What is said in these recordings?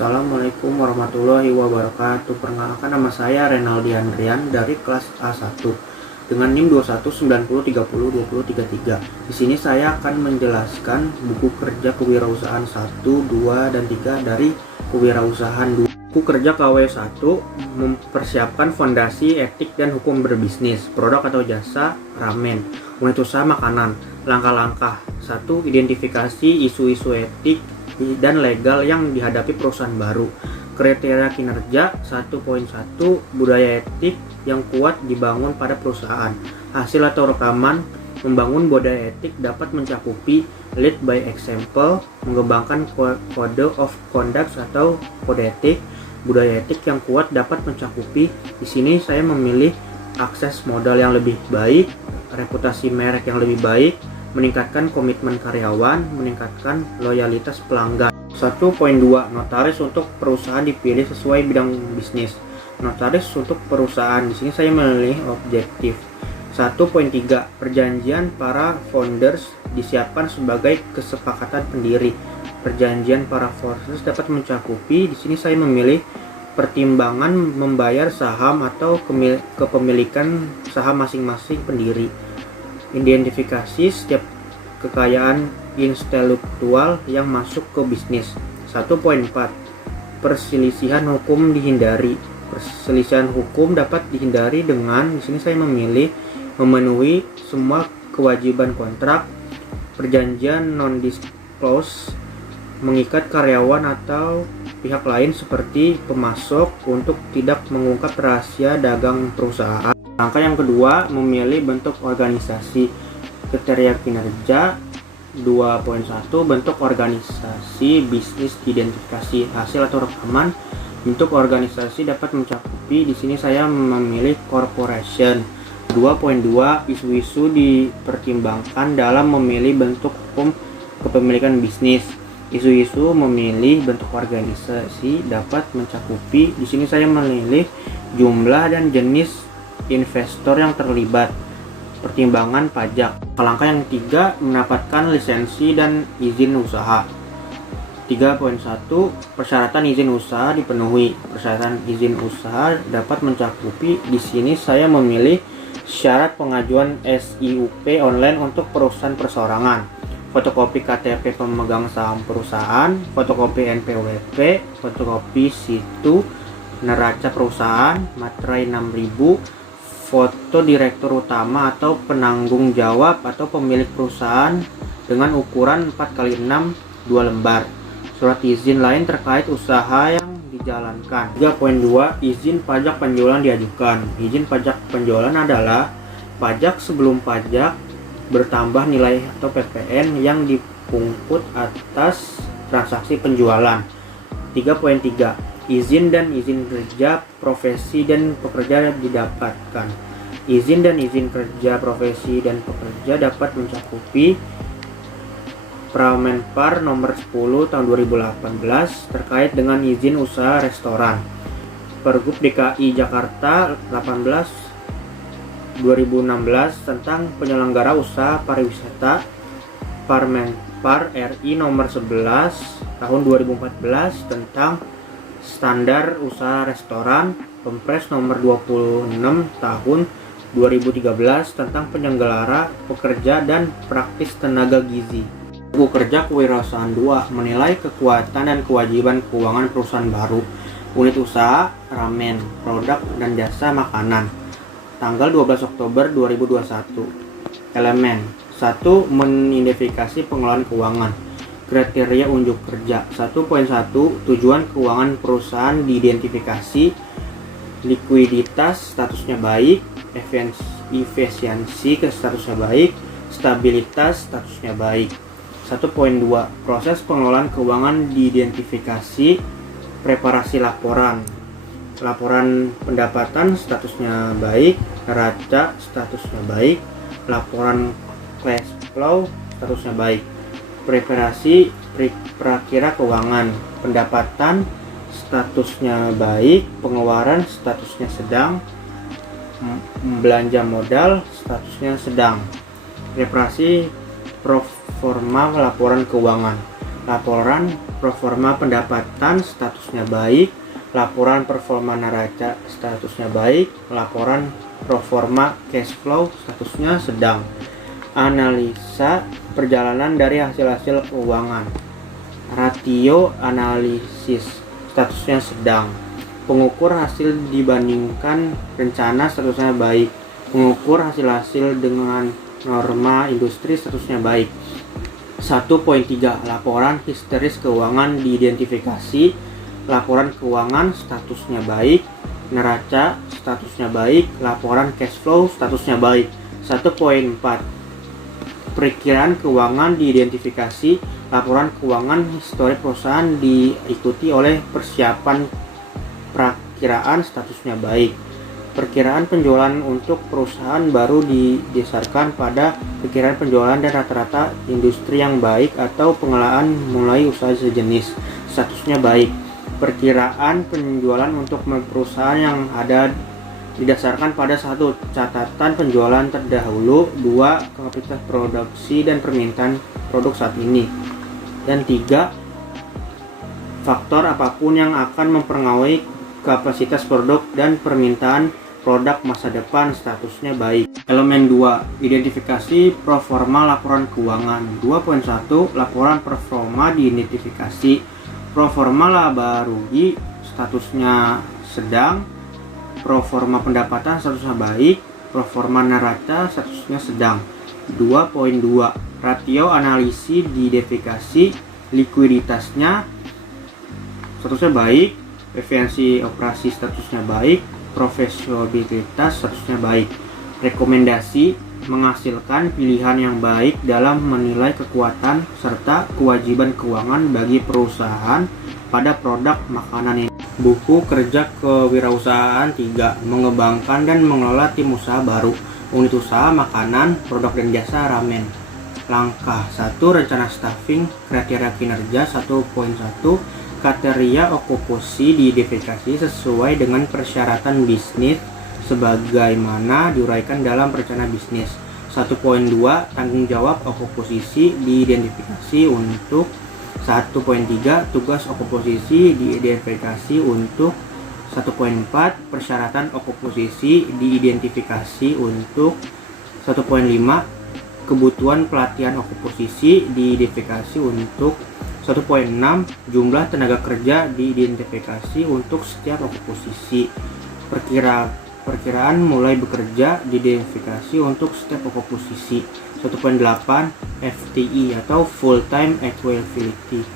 Assalamualaikum warahmatullahi wabarakatuh. Perkenalkan, nama saya Renaldi Andrian dari kelas A1 dengan NIM 2190302033. Di sini saya akan menjelaskan buku kerja kewirausahaan 1, 2, dan 3 dari kewirausahaan 2. Buku kerja KW1 mempersiapkan fondasi etik dan hukum berbisnis, produk atau jasa, ramen, unit usaha makanan. Langkah-langkah: 1. Identifikasi isu-isu etik dan legal yang dihadapi perusahaan baru. Kriteria kinerja 1.1. Budaya etik yang kuat dibangun pada perusahaan. Hasil atau rekaman membangun budaya etik dapat mencakupi lead by example, mengembangkan code of conduct atau kode etik. Budaya etik yang kuat dapat mencakupi, di sini saya memilih akses modal yang lebih baik, reputasi merek yang lebih baik, meningkatkan komitmen karyawan, meningkatkan loyalitas pelanggan. 1.2. Notaris untuk perusahaan dipilih sesuai bidang bisnis. Notaris untuk perusahaan, di sini saya memilih objektif. 1.3. Perjanjian para founders disiapkan sebagai kesepakatan pendiri. Perjanjian para founders dapat mencakupi, di sini saya memilih pertimbangan membayar saham atau kepemilikan saham masing-masing pendiri. Identifikasi setiap kekayaan intelektual yang masuk ke bisnis. 1.4. Perselisihan hukum dihindari. Perselisihan hukum dapat dihindari dengan, di sini saya memilih memenuhi semua kewajiban kontrak. Perjanjian non-disclose mengikat karyawan atau pihak lain seperti pemasok untuk tidak mengungkap rahasia dagang perusahaan. Langkah yang kedua, memilih bentuk organisasi. Kriteria kinerja 2.1. Bentuk organisasi bisnis, identifikasi hasil atau rekaman. Bentuk organisasi dapat mencakupi, di sini saya memilih corporation. 2.2. Isu-isu dipertimbangkan dalam memilih bentuk hukum kepemilikan bisnis. Isu-isu memilih bentuk organisasi dapat mencakupi, di sini saya memilih jumlah dan jenis investor yang terlibat. Pertimbangan pajak. Langkah yang ketiga, mendapatkan lisensi dan izin usaha. 3.1. Persyaratan izin usaha dipenuhi. Persyaratan izin usaha dapat mencakupi, di sini saya memilih syarat pengajuan SIUP online untuk perusahaan perseorangan, fotokopi KTP pemegang saham perusahaan, fotokopi NPWP, fotokopi situ neraca perusahaan, materai 6000, foto direktur utama atau penanggung jawab atau pemilik perusahaan dengan ukuran 4x6 2 lembar. Surat izin lain terkait usaha yang dijalankan. 3.2. Izin pajak penjualan diajukan. Izin pajak penjualan adalah pajak sebelum pajak bertambah nilai atau PPN yang dipungut atas transaksi penjualan. 3.3. Izin dan izin kerja profesi dan pekerja didapatkan. Izin dan izin kerja profesi dan pekerja dapat mencakupi Pramenpar nomor 10 tahun 2018 terkait dengan izin usaha restoran. Pergub DKI Jakarta 18 2016 tentang penyelenggara usaha pariwisata. Parmenpar RI nomor 11 tahun 2014 tentang standar usaha restoran. Pempres nomor 26 tahun 2013 tentang penyelenggara pekerja dan praktis tenaga gizi. Buku kerja kewirausahaan 2 menilai kekuatan dan kewajiban keuangan perusahaan baru. Unit usaha, ramen, produk dan jasa makanan. Tanggal 12 Oktober 2021. Elemen 1. Mengidentifikasi pengelolaan keuangan. Kriteria unjuk kerja. 1.1. Tujuan keuangan perusahaan diidentifikasi. Likuiditas statusnya baik, efisiensi statusnya baik, stabilitas statusnya baik. 1.2. Proses pengelolaan keuangan diidentifikasi. Preparasi laporan. Laporan pendapatan statusnya baik, neraca statusnya baik, laporan cash flow statusnya baik. Preparasi prakira keuangan. Pendapatan statusnya baik, pengeluaran statusnya sedang, belanja modal statusnya sedang. Preparasi proforma laporan keuangan. laporan performa pendapatan statusnya baik, laporan performa neraca statusnya baik, laporan performa cash flow statusnya sedang, analisa perjalanan dari hasil-hasil keuangan, rasio analisis statusnya sedang, pengukur hasil dibandingkan rencana statusnya baik, pengukur hasil-hasil dengan norma industri statusnya baik. 1.3 Laporan histeris keuangan diidentifikasi, laporan keuangan statusnya baik, neraca statusnya baik, laporan cash flow statusnya baik. 1.4 Perkiraan keuangan diidentifikasi, laporan keuangan historik perusahaan diikuti oleh persiapan perakiraan statusnya baik. Perkiraan penjualan untuk perusahaan baru didasarkan pada perkiraan penjualan dan rata-rata industri yang baik atau pengelolaan mulai usaha sejenis statusnya baik. Perkiraan penjualan untuk perusahaan yang ada didasarkan pada 1. Catatan penjualan terdahulu, 2. Kapasitas produksi dan permintaan produk saat ini, dan 3. Faktor apapun yang akan mempengaruhi kapasitas produk dan permintaan produk masa depan statusnya baik. Elemen 2. Identifikasi proforma laporan keuangan. 2.1 Laporan performa diidentifikasi, proforma laba rugi statusnya sedang, proforma pendapatan statusnya baik, proforma neraca statusnya sedang. 2.2 Rasio analisis diidentifikasi, likuiditasnya statusnya baik, efisiensi operasi statusnya baik, profesionalitas statusnya baik. Rekomendasi menghasilkan pilihan yang baik dalam menilai kekuatan serta kewajiban keuangan bagi perusahaan pada produk makanan ini. Buku kerja kewirausahaan 3. Mengembangkan dan mengelola tim usaha baru, unit usaha makanan, produk dan jasa ramen. Langkah 1. Rencana staffing, kriteria kinerja. 1.1 Kriteria okupansi diidentifikasi sesuai dengan persyaratan bisnis sebagaimana diuraikan dalam rencana bisnis. 1.2 Tanggung jawab okuposisi diidentifikasi untuk 1.3 Tugas okuposisi diidentifikasi untuk 1.4 Persyaratan okuposisi diidentifikasi untuk 1.5 Kebutuhan pelatihan okuposisi diidentifikasi untuk 1.6 Jumlah tenaga kerja diidentifikasi untuk setiap okuposisi. Perkiraan mulai bekerja diidentifikasi untuk setiap okuposisi. 1.8 FTE atau Full Time Equivalent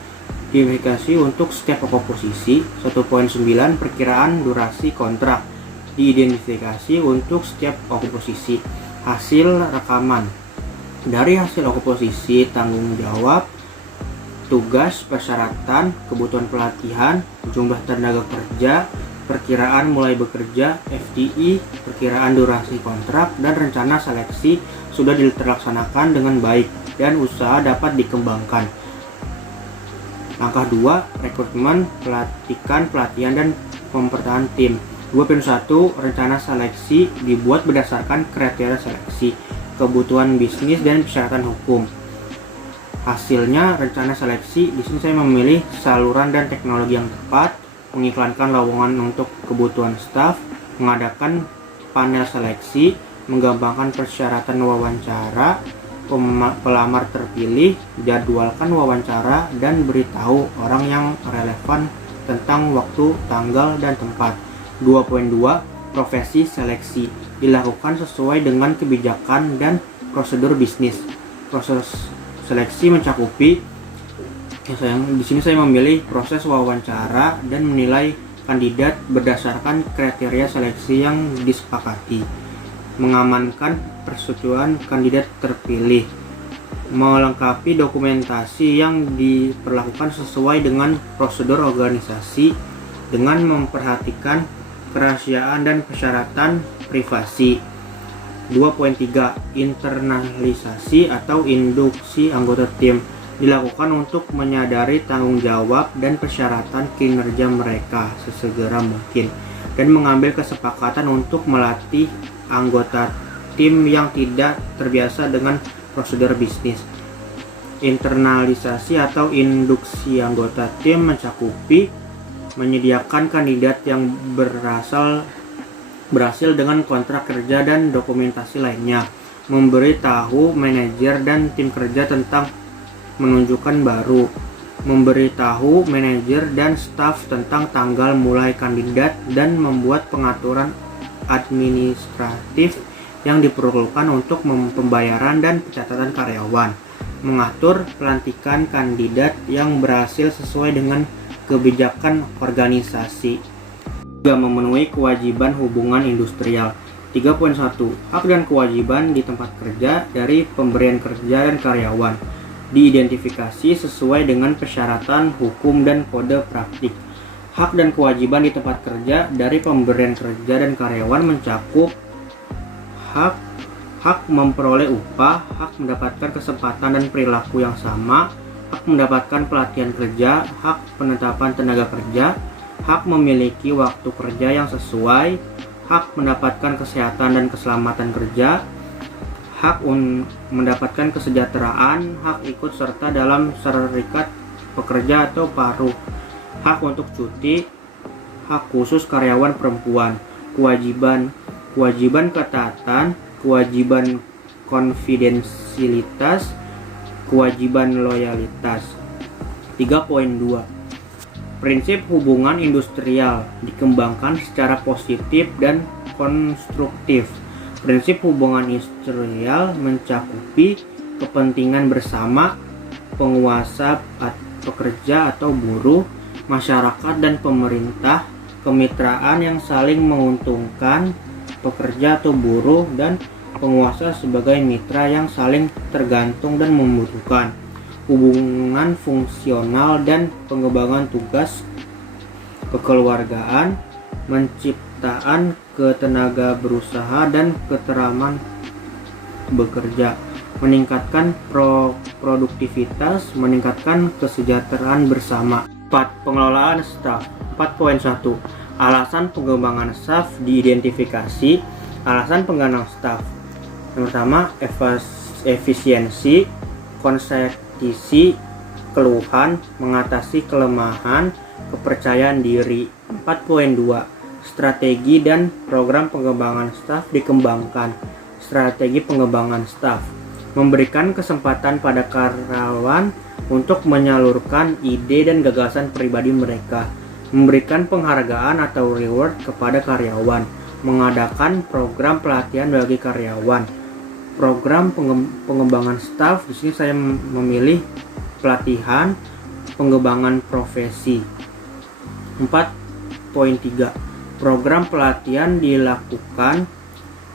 diidentifikasi untuk setiap okuposisi. 1.9 Perkiraan durasi kontrak diidentifikasi untuk setiap okuposisi. Hasil rekaman dari hasil okuposisi, tanggung jawab, tugas, persyaratan, kebutuhan pelatihan, jumlah tenaga kerja, perkiraan mulai bekerja, FTE, perkiraan durasi kontrak, dan rencana seleksi sudah terlaksanakan dengan baik dan usaha dapat dikembangkan. Langkah 2. Rekrutmen, pelatihan dan pempertahanan tim. 2.1 Rencana seleksi dibuat berdasarkan kriteria seleksi, kebutuhan bisnis, dan persyaratan hukum. Hasilnya rencana seleksi, di sini saya memilih saluran dan teknologi yang tepat, mengiklankan lowongan untuk kebutuhan staf, mengadakan panel seleksi, menggampangkan persyaratan wawancara, pelamar terpilih, jadwalkan wawancara, dan beritahu orang yang relevan tentang waktu, tanggal, dan tempat. 2.2 Profesi seleksi dilakukan sesuai dengan kebijakan dan prosedur bisnis. Proses seleksi mencakupi di sini saya memilih proses wawancara dan menilai kandidat berdasarkan kriteria seleksi yang disepakati, mengamankan persetujuan kandidat terpilih, melengkapi dokumentasi yang diperlakukan sesuai dengan prosedur organisasi dengan memperhatikan kerahasiaan dan persyaratan privasi. 2.3 Internalisasi atau induksi anggota tim dilakukan untuk menyadari tanggung jawab dan persyaratan kinerja mereka sesegera mungkin dan mengambil kesepakatan untuk melatih anggota tim yang tidak terbiasa dengan prosedur bisnis. Internalisasi atau induksi anggota tim mencakupi menyediakan kandidat yang berhasil dengan kontrak kerja dan dokumentasi lainnya, memberitahu manajer dan tim kerja tentang menunjukkan baru, memberitahu manajer dan staf tentang tanggal mulai kandidat, dan membuat pengaturan administratif yang diperlukan untuk pembayaran dan pencatatan karyawan, mengatur pelantikan kandidat yang berhasil sesuai dengan kebijakan organisasi, juga memenuhi kewajiban hubungan industrial. 3.1 Hak dan kewajiban di tempat kerja dari pemberian kerja dan karyawan diidentifikasi sesuai dengan persyaratan hukum dan kode praktik. Hak dan kewajiban di tempat kerja dari pemberian kerja dan karyawan mencakup hak memperoleh upah, hak mendapatkan kesempatan dan perilaku yang sama, hak mendapatkan pelatihan kerja, hak penetapan tenaga kerja, hak memiliki waktu kerja yang sesuai, hak mendapatkan kesehatan dan keselamatan kerja, hak mendapatkan kesejahteraan, hak ikut serta dalam serikat pekerja atau paruh, hak untuk cuti, hak khusus karyawan perempuan, kewajiban ketaatan, kewajiban konfidensialitas, kewajiban loyalitas. 3.2 Prinsip hubungan industrial dikembangkan secara positif dan konstruktif. Prinsip hubungan industrial mencakupi kepentingan bersama penguasa, pekerja atau buruh, masyarakat dan pemerintah, kemitraan yang saling menguntungkan pekerja atau buruh, dan penguasa sebagai mitra yang saling tergantung dan membutuhkan. Hubungan fungsional dan pengembangan tugas kekeluargaan, menciptakan ketenaga berusaha dan keterampilan bekerja, meningkatkan produktivitas, meningkatkan kesejahteraan bersama. 4. Pengelolaan staf. 4.1 Alasan pengembangan staf diidentifikasi. Alasan pengembangan staf. Yang pertama, efisiensi, konsekuensi, keluhan, mengatasi kelemahan, kepercayaan diri. 4.2 Strategi dan program pengembangan staf dikembangkan. Strategi pengembangan staf memberikan kesempatan pada karyawan untuk menyalurkan ide dan gagasan pribadi mereka, memberikan penghargaan atau reward kepada karyawan, mengadakan program pelatihan bagi karyawan. Program pengembangan staf, di sini saya memilih pelatihan pengembangan profesi. 4.3 Program pelatihan dilakukan.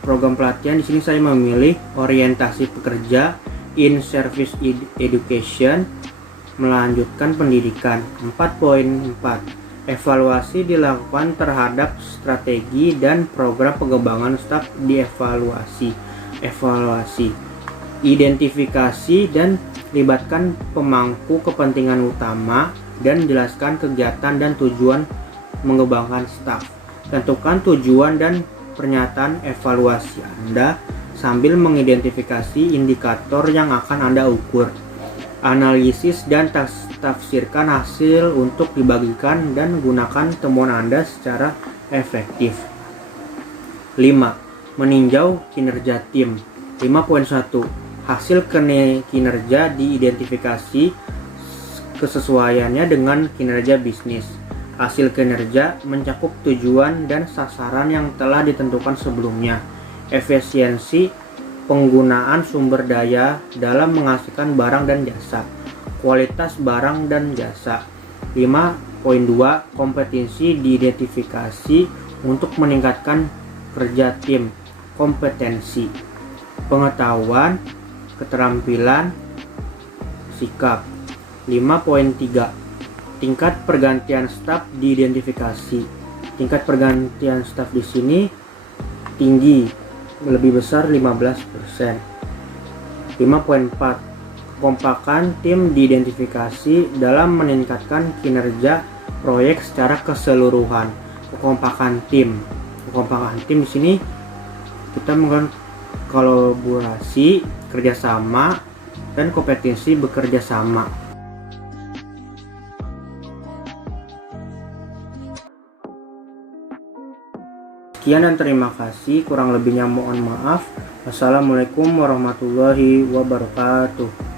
Program pelatihan di sini saya memilih orientasi pekerja, in service education, melanjutkan pendidikan. 4.4 Evaluasi dilakukan terhadap strategi dan program pengembangan staf. Evaluasi, identifikasi dan libatkan pemangku kepentingan utama dan jelaskan kegiatan dan tujuan mengembangkan staf. Tentukan tujuan dan pernyataan evaluasi Anda sambil mengidentifikasi indikator yang akan Anda ukur. Analisis dan tafsirkan hasil untuk dibagikan dan gunakan temuan Anda secara efektif. 5. Meninjau kinerja tim. 5.1 Hasil kinerja diidentifikasi kesesuaiannya dengan kinerja bisnis. Hasil kinerja mencakup tujuan dan sasaran yang telah ditentukan sebelumnya. Efisiensi penggunaan sumber daya dalam menghasilkan barang dan jasa. Kualitas barang dan jasa. 5.2 Kompetensi diidentifikasi untuk meningkatkan kerja tim. Kompetensi, pengetahuan, keterampilan, sikap. 5.3 Tingkat pergantian staf diidentifikasi. Tingkat pergantian staf di sini tinggi, lebih besar 15%. 5.4 Kekompakan tim diidentifikasi dalam meningkatkan kinerja proyek secara keseluruhan. Kekompakan tim di sini kita menggunakan kolaborasi, kerjasama, dan kompetensi bekerja sama. Sekian dan terima kasih, kurang lebihnya mohon maaf. Wassalamualaikum warahmatullahi wabarakatuh.